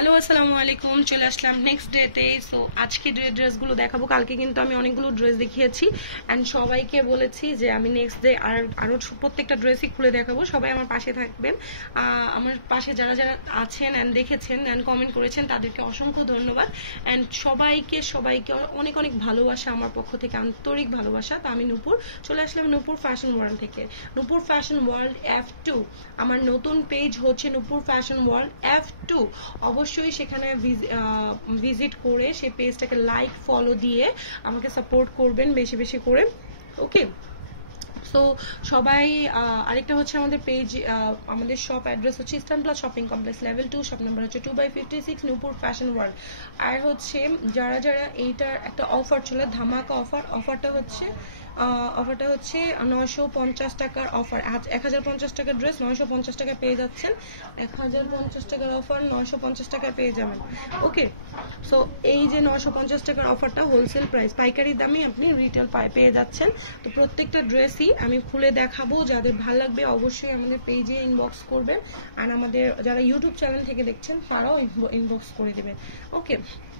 Hello আসসালামু আলাইকুম, চলে আসলাম নেক্সট ডেতে। সো আজকে যে ড্রেসগুলো দেখাবো, কালকে কিন্তু আমি অনেকগুলো ড্রেস দেখিয়েছি অ্যান্ড সবাইকে বলেছি যে আমি নেক্সট ডে আরও প্রত্যেকটা ড্রেসই খুলে দেখাবো। সবাই আমার পাশে থাকবেন। আমার পাশে যারা যারা আছেন অ্যান্ড দেখেছেন অ্যান্ড কমেন্ট করেছেন তাদেরকে অসংখ্য ধন্যবাদ অ্যান্ড সবাইকে অনেক অনেক ভালোবাসা আমার পক্ষ থেকে, আন্তরিক ভালোবাসা। তো আমি নূপুর চলে আসলাম নূপুর ফ্যাশন ওয়ার্ল্ড থেকে। নূপুর ফ্যাশন ওয়ার্ল্ড F2 আমার নতুন পেজ হচ্ছে নূপুর ফ্যাশন ওয়ার্ল্ড F2। অবশ্যই সেখানে ভিজিট করে সেই পেজটাকে লাইক ফলো দিয়ে আমাকে সাপোর্ট করবেন বেশি বেশি করে। ওকে, সো সবাই আরেকটা হচ্ছে আমাদের পেজ, আমাদের শপ অ্যাড্রেস হচ্ছে eastern plus shopping complex level 2, shop number হচ্ছে 2/56, নূপুর ফ্যাশন ওয়ার্ল্ড। আর হচ্ছে যারা যারা এইটার একটা অফার চলে, ধামাকা অফারটা হচ্ছে 950 টাকার অফার। 1050 টাকার ড্রেস 950 টাকায় পেয়ে যাচ্ছেন। 1050 টাকার অফার 950 টাকায় পেয়ে যাবেন। ওকে, সো এই যে 950 টাকার অফারটা হোলসেল প্রাইস, পাইকারি দামে আপনি রিটেল পেয়ে যাচ্ছেন। তো প্রত্যেকটা ড্রেসই আমি খুলে দেখাবো, যাদের ভালো লাগবে অবশ্যই আমাদের পেজে ইনবক্স করবেন। আর আমাদের যারা ইউটিউব চ্যানেল থেকে দেখছেন তারাও ইনবক্স করে দেবেন। ওকে,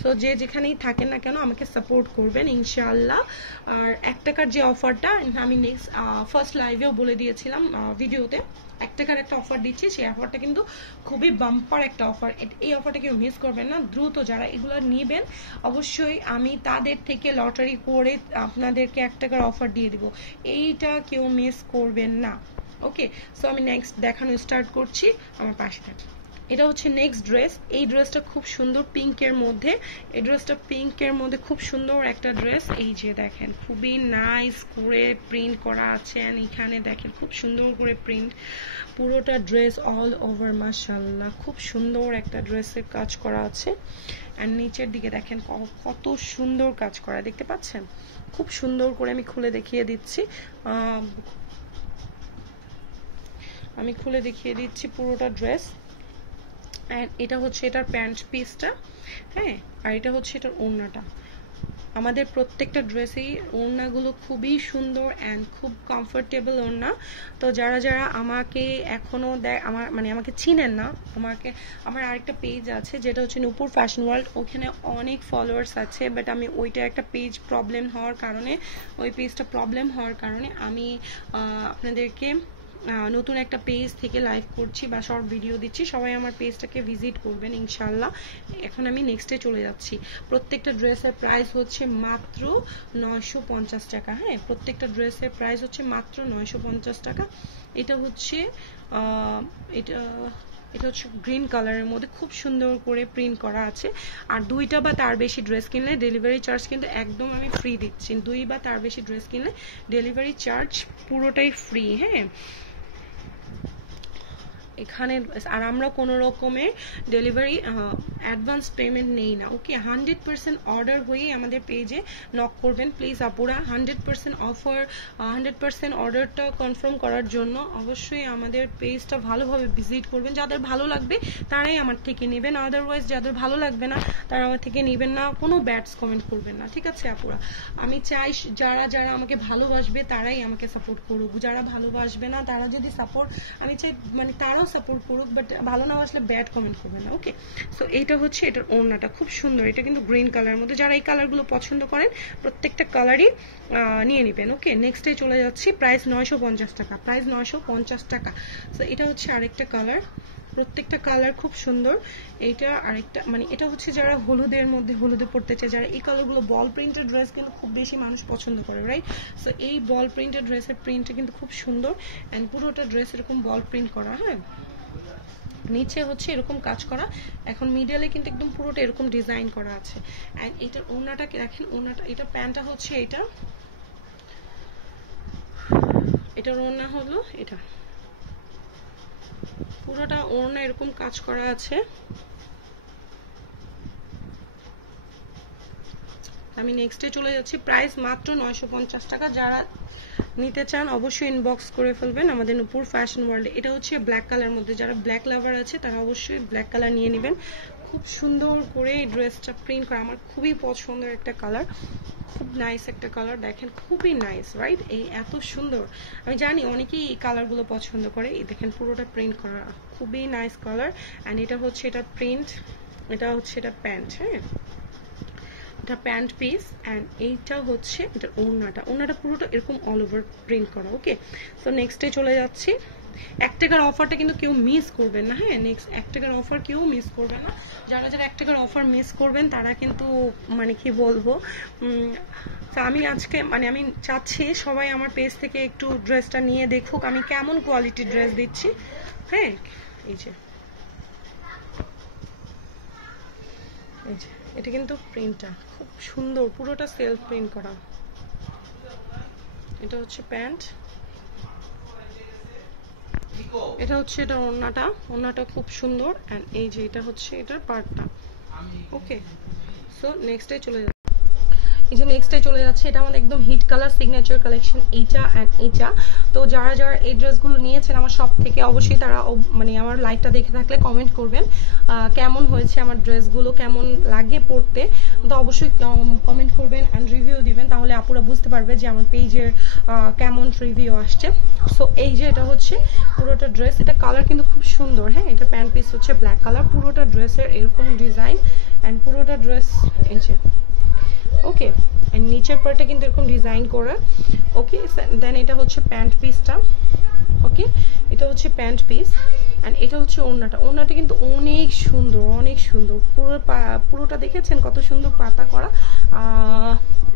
সো যে যেখানেই থাকেন না কেন আমাকে সাপোর্ট করবেন ইনশাআল্লাহ। আর 1 টাকার যে অফারটা আমি নেক্সট ফার্স্ট লাইভেও বলে দিয়েছিলাম ভিডিওতে, 1 টাকার একটা অফার দিচ্ছি। সেই অফারটা কিন্তু খুবই বাম্পার একটা অফার। এই অফারটা কেউ মিস করবেন না। দ্রুত যারা এগুলো নেবেন অবশ্যই আমি তাদের থেকে লটারি করে আপনাদেরকে 1 টাকার অফার দিয়ে দিব। এইটা কেউ মিস করবেন না। ওকে, সো আমি নেক্সট দেখানো স্টার্ট করছি, আমার পাশে থাকি। এটা হচ্ছে নেক্সট ড্রেস। এই ড্রেসটা খুব সুন্দর পিঙ্কের মধ্যে। এই ড্রেসটা পিঙ্কের মধ্যে খুব সুন্দর একটা ড্রেস। এই যে দেখেন খুবই নাইস করে প্রিন্ট করা আছে। এখানে দেখেন খুব সুন্দর করে প্রিন্ট, পুরোটা ড্রেস অল ওভার মাশাআল্লাহ খুব সুন্দর একটা ড্রেসের কাজ করা আছে। অ্যান্ড নিচের দিকে দেখেন কত সুন্দর কাজ করা, দেখতে পাচ্ছেন? খুব সুন্দর করে আমি খুলে দেখিয়ে দিচ্ছি। আমি খুলে দেখিয়ে দিচ্ছি পুরোটা ড্রেস। অ্যান্ড এটা হচ্ছে এটার প্যান্ট পিসটা, হ্যাঁ, আর এটা হচ্ছে এটার ওড়নাটা। আমাদের প্রত্যেকটা ড্রেসেই ওড়নাগুলো খুবই সুন্দর অ্যান্ড খুব কমফোর্টেবল ওড়না। তো যারা যারা আমাকে এখনও আমাকে চিনেন না, আমার আরেকটা পেজ আছে যেটা হচ্ছে নূপুর ফ্যাশন ওয়ার্ল্ড। ওখানে অনেক ফলোয়ার্স আছে, বাট আমি ওইটা একটা পেজ প্রবলেম হওয়ার কারণে আমি আপনাদেরকে নতুন একটা পেজ থেকে লাইভ করছি বা শর্ট ভিডিও দিচ্ছি। সবাই আমার পেজটাকে ভিজিট করবেন ইনশাল্লাহ। এখন আমি নেক্সটে চলে যাচ্ছি। প্রত্যেকটা ড্রেসের প্রাইস হচ্ছে মাত্র 950 টাকা। হ্যাঁ, প্রত্যেকটা ড্রেসের প্রাইস হচ্ছে মাত্র 950 টাকা। এটা হচ্ছে এটা হচ্ছে গ্রিন কালারের মধ্যে খুব সুন্দর করে প্রিন্ট করা আছে। আর 2টা বা তার বেশি ড্রেস কিনলে ডেলিভারি চার্জ কিন্তু একদম আমি ফ্রি দিচ্ছি। 2 বা তার বেশি ড্রেস কিনলে ডেলিভারি চার্জ পুরোটাই ফ্রি। হ্যাঁ, এখানে আর আমরা কোনো রকমের ডেলিভারি অ্যাডভান্স পেমেন্ট নেই না। ওকে, 100% অর্ডার হয়েই আমাদের পেজে নক করবেন প্লিজ আপুরা। 100% অর্ডারটা কনফার্ম করার জন্য অবশ্যই আমাদের পেজটা ভালোভাবে ভিজিট করবেন। যাদের ভালো লাগবে তারাই আমার থেকে নেবেন, আদারওয়াইজ যাদের ভালো লাগবে না তারা আমার থেকে নেবেন না। কোনো ব্যাডস কমেন্ট করবেন না, ঠিক আছে আপুরা? আমি চাই যারা যারা আমাকে ভালোবাসবে তারাই আমাকে সাপোর্ট করুক, যারা ভালোবাসবে না তারা যদি আমি চাই তারাও সাপোর্ট করুক, বাট ভালো না আসলে ব্যাড কমেন্ট করবে না। ওকে, সো এইটা হচ্ছে এটার ওড়নাটা খুব সুন্দর। এটা কিন্তু গ্রিন কালারের মধ্যে, যারা এই কালারগুলো পছন্দ করেন প্রত্যেকটা কালারই নিয়ে নেবেন। ওকে, নেক্সটে চলে যাচ্ছি। প্রাইস 950 টাকা, প্রাইস 950 টাকা। সো এটা হচ্ছে আরেকটা কালার, প্রত্যেকটা কালার খুব সুন্দর। এইটা আরেকটা এটা হচ্ছে যারা হলুদে পড়তে চায়, যারা এই কালারগুলো বল প্রিন্টেড ড্রেস কিন্তু খুব বেশি মানুষ পছন্দ করে, রাইট? সো এই বল প্রিন্টেড ড্রেসের প্রিন্টটা কিন্তু খুব সুন্দর অ্যান্ড পুরোটা ড্রেস এরকম বল প্রিন্ট করা। হ্যাঁ, নিচে হচ্ছে এরকম কাজ করা, এখন মিডলে কিন্তু একদম পুরোটা এরকম ডিজাইন করা আছে। অ্যান্ড এটার ওড়নাটাকে দেখেন, ওড়নাটা এটা প্যান্টটা হচ্ছে এটার ওড়না হলো এটা, পুরোটা ওড়না এরকম কাজ করা আছে। আমি নেক্সটে চলে যাচ্ছি। প্রাইস মাত্র 950 টাকা। যারা নিতে চান অবশ্যই ইনবক্স করে ফেলবেন আমাদের নূপুর ফ্যাশন ওয়ার্ল্ডে। এটা হচ্ছে ব্ল্যাক কালারের মধ্যে, যারা ব্ল্যাক লাভার আছে তারা অবশ্যই ব্ল্যাক কালার নিয়ে নেবেন। খুব সুন্দর করে এই ড্রেসটা প্রিন্ট করা, আমার খুবই পছন্দের একটা কালার, খুব নাইস একটা কালার। দেখেন খুবই নাইস, রাইট? এই এত সুন্দর, আমি জানি অনেকেই এই কালারগুলো পছন্দ করে। এই দেখেন পুরোটা প্রিন্ট করা, খুবই নাইস কালার। অ্যান্ড এটা হচ্ছে এটা প্রিন্ট, এটা হচ্ছে এটা প্যান্ট, হ্যাঁ এটা প্যান্ট পিস অ্যান্ড এইটা হচ্ছে এটা ওড়নাটা পুরোটা এরকম অল ওভার প্রিন্ট করা। ওকে, তো নেক্সটে চলে যাচ্ছি। 1 টাকার অফারটা কিন্তু কেউ মিস করবেন না, হ্যাঁ নেক্সট 1 টাকার অফার কেউ মিস করবেন না। যারা 1 টাকার অফার মিস করবেন তারা কিন্তু মানে কি বলবো, তো আমি আজকে মানে আমি চাচ্ছি সবাই আমার পেজ থেকে একটু ড্রেসটা নিয়ে দেখুক আমি কেমন কোয়ালিটির ড্রেস দিচ্ছি। হ্যাঁ এই যে এটা কিন্তু প্রিন্টটা খুব সুন্দর, পুরোটা সেলফ প্রিন্ট করা। এটা হচ্ছে প্যান্ট, এটা হচ্ছে এটা ওড়নাটা খুব সুন্দর অ্যান্ড এই যে এটা হচ্ছে এটার পার্টটা। ওকে, সো নেক্সটে চলে যাচ্ছে। এই যে নেক্সটে চলে যাচ্ছে, এটা আমাদের একদম হিট কালার সিগনেচার কালেকশন এইটা অ্যান্ড এইটা। তো যারা যারা এই ড্রেসগুলো নিয়েছেন আমার শপ থেকে অবশ্যই তারা মানে আমার লাইভটা দেখে থাকলে কমেন্ট করবেন কেমন হয়েছে আমার ড্রেসগুলো, কেমন লাগে পরতে। তো অবশ্যই কমেন্ট করবেন অ্যান্ড রিভিউ দিবেন, তাহলে আপুরা বুঝতে পারবে যে আমার পেজের কেমন রিভিউ আসছে। সো এই যে এটা হচ্ছে পুরোটা ড্রেস, এটা কালার কিন্তু খুব সুন্দর, হ্যাঁ এটা প্যান্ট পিস হচ্ছে ব্ল্যাক কালার, পুরোটা ড্রেসের এরকম ডিজাইন অ্যান্ড পুরোটা ড্রেস এই যে ওকে এন্ড নিচের পার্টটা কিন্তু এরকম ডিজাইন করা। ওকে, দেন এটা হচ্ছে প্যান্ট পিসটা। ওকে, এটা হচ্ছে প্যান্ট পিস অ্যান্ড এটা হচ্ছে ওড়নাটা কিন্তু অনেক সুন্দর পুরোটা দেখেছেন কত সুন্দর পাতা করা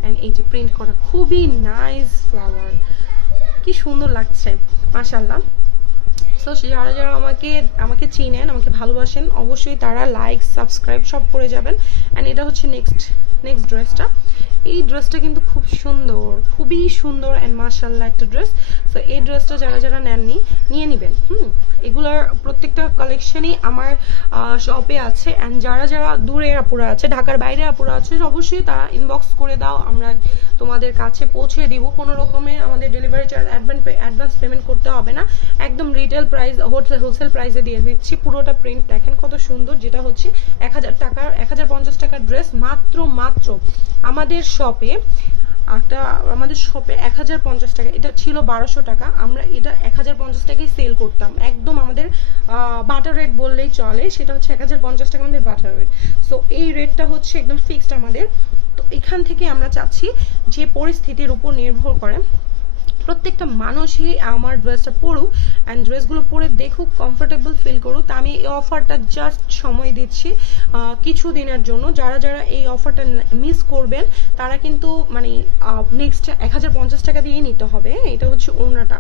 অ্যান্ড এই যে প্রিন্ট করা, খুবই নাইস ফ্লাওয়ার, কি সুন্দর লাগছে মাশাআল্লাহ। সো যারা যারা আমাকে চিনেন, আমাকে ভালোবাসেন, অবশ্যই তারা লাইক সাবস্ক্রাইব সব করে যাবেন। অ্যান্ড এটা হচ্ছে নেক্সট ড্রেসটা। এই ড্রেসটা কিন্তু খুব সুন্দর, খুবই সুন্দর অ্যান্ড মাশাআল্লাহ একটা ড্রেস। সো এই ড্রেসটা যারা যারা নেননি নিয়ে নেবেন। এগুলার প্রত্যেকটা কালেকশনই আমার শপে আছে অ্যান্ড যারা যারা দূরের আপুরা আছে, ঢাকার বাইরে আপুরা আছে, অবশ্যই তারা ইনবক্স করে দাও, আমরা তোমাদের কাছে পৌঁছে দিব। কোনো রকমের আমাদের ডেলিভারি চার্জ অ্যাডভান্স পেমেন্ট করতে হবে না, একদম রিটেল প্রাইস হোলসেল প্রাইসে দিয়ে দিচ্ছি। পুরোটা প্রিন্ট দেখেন কত সুন্দর, যেটা হচ্ছে 1050 টাকার ড্রেস মাত্র আমাদের শপে। আমাদের শপে 1050 টাকা, এটা ছিল 1200 টাকা, আমরা এটা 1050 টাকায় সেল করতাম, একদম আমাদের বাটার রেট বললেই চলে, সেটা হচ্ছে 1050 টাকা আমাদের বাটার রেট। সো এই রেটটা হচ্ছে একদম ফিক্সড আমাদের। তো এখান থেকে আমরা চাচ্ছি যে পরিস্থিতির উপর নির্ভর করে প্রত্যেকটা মানুষই আমার ড্রেসটা পরুক অ্যান্ড ড্রেসগুলো পরে দেখুক, কমফোর্টেবল ফিল করুক। তা আমি এই অফারটা জাস্ট সময় দিচ্ছি কিছু দিনের জন্য। যারা যারা এই অফারটা মিস করবেন তারা কিন্তু মানে নেক্সট 1050 টাকা দিয়ে নিতে হবে। এটা হচ্ছে ওড়নাটা,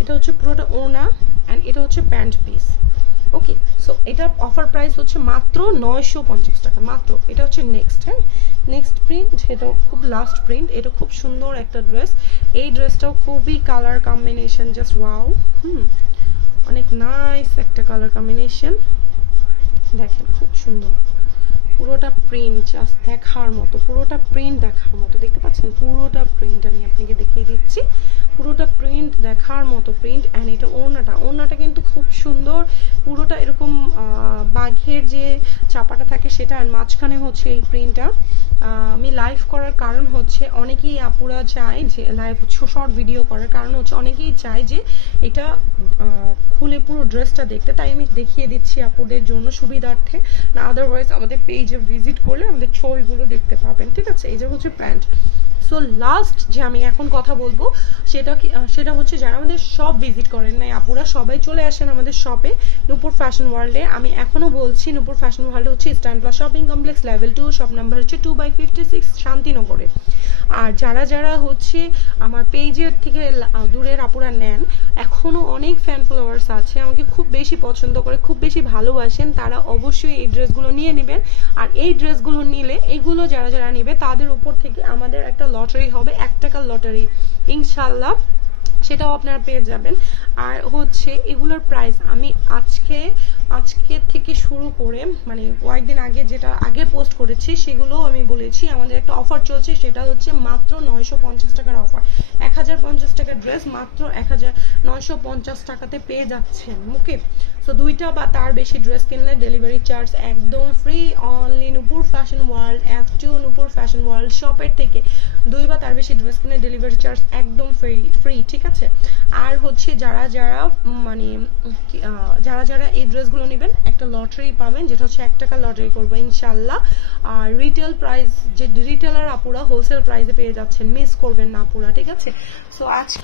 এটা হচ্ছে পুরোটা ওড়না অ্যান্ড এটা হচ্ছে প্যান্ট পিস। ওকে, সো এটার অফার প্রাইস হচ্ছে মাত্র 950 টাকা মাত্র। এটা হচ্ছে নেক্সট প্রিন্ট, এটা খুব লাস্ট প্রিন্ট, এটা খুব সুন্দর একটা ড্রেস। এই ড্রেসটাও খুবই কালার কম্বিনেশন জাস্ট ওয়াও, অনেক নাইস একটা কালার কম্বিনেশন, দেখেন খুব সুন্দর পুরোটা প্রিন্ট জাস্ট দেখার মতো, দেখতে পাচ্ছেন পুরোটা প্রিন্ট আমি আপনাকে দেখিয়ে দিচ্ছি, পুরোটা প্রিন্ট দেখার মতো প্রিন্ট। অ্যান্ড এটা ওড়নাটা কিন্তু খুব সুন্দর, পুরোটা এরকম বাঘের যে চাপাটা থাকে সেটা, আর মাঝখানে হচ্ছে এই প্রিন্টটা। আমি লাইভ করার কারণ হচ্ছে অনেকেই আপুরা চায় যে লাইভ শর্ট ভিডিও করার কারণ হচ্ছে অনেকেই চায় যে এটা খুলে পুরো ড্রেসটা দেখতে, তাই আমি দেখিয়ে দিচ্ছি আপুদের জন্য সুবিধার্থে, না আদারওয়াইজ আমাদের পেজে ভিজিট করলে আমাদের ছবিগুলো দেখতে পাবেন, ঠিক আছে। এই যে হচ্ছে প্যান্ট। সো লাস্ট যে আমি এখন কথা বলবো সেটা হচ্ছে যারা আমাদের শপ ভিজিট করেন নাই আপুরা, সবাই চলে আসেন আমাদের শপে নূপুর ফ্যাশন ওয়ার্ল্ডে। আমি এখনো বলছি নূপুর ফ্যাশন ওয়ার্ল্ড হচ্ছে eastern plus shopping complex level 2, shop number হচ্ছে 2/56 শান্তিনগরে। আর যারা যারা হচ্ছে আমার পেজের থেকে দূরের আপুরা নেন, এখনো অনেক ফ্যান ফলোয়ার্স আছে, আমাকে খুব বেশি পছন্দ করে, খুব বেশি ভালোবাসেন, তারা অবশ্যই এই ড্রেসগুলো নিয়ে নেবেন। আর এই ড্রেসগুলো নিলে এগুলো যারা যারা নেবে তাদের উপর থেকে আমাদের একটা লটারি হবে, 1 টাকার লটারি ইনশাল্লাহ, সেটাও আপনারা পেয়ে যাবেন। আর হচ্ছে এগুলোর প্রাইস আমি আজকে থেকে শুরু করে মানে কয়েকদিন আগে যেটা আগে পোস্ট করেছি সেগুলো আমি বলেছি, আমাদের একটা অফার চলছে, সেটা হচ্ছে মাত্র 950 টাকার অফার। 1050 টাকার ড্রেস মাত্র 950 টাকাতে পেয়ে যাচ্ছেন। ওকে, সো 2টা বা তার বেশি ড্রেস কিনলে ডেলিভারি চার্জ একদম ফ্রি, অনলি নূপুর ফ্যাশন ওয়ার্ল্ড F2 নূপুর ফ্যাশন ওয়ার্ল্ড শপের থেকে 2 বা তার বেশি ড্রেস কিনলে ডেলিভারি চার্জ একদম ফ্রি, ঠিক আছে। আর হচ্ছে যারা যারা এই ড্রেস ড্রেসগুলো নেবেন একটা লটারি পাবেন, যেটা হচ্ছে 1 টাকা লটারি করবো ইনশাল্লাহ। আর রিটেল প্রাইস যে রিটেলার আপুরা হোলসেল প্রাইসে পেয়ে যাচ্ছেন, মিস করবেন না আপুরা, ঠিক আছে। সো আজকে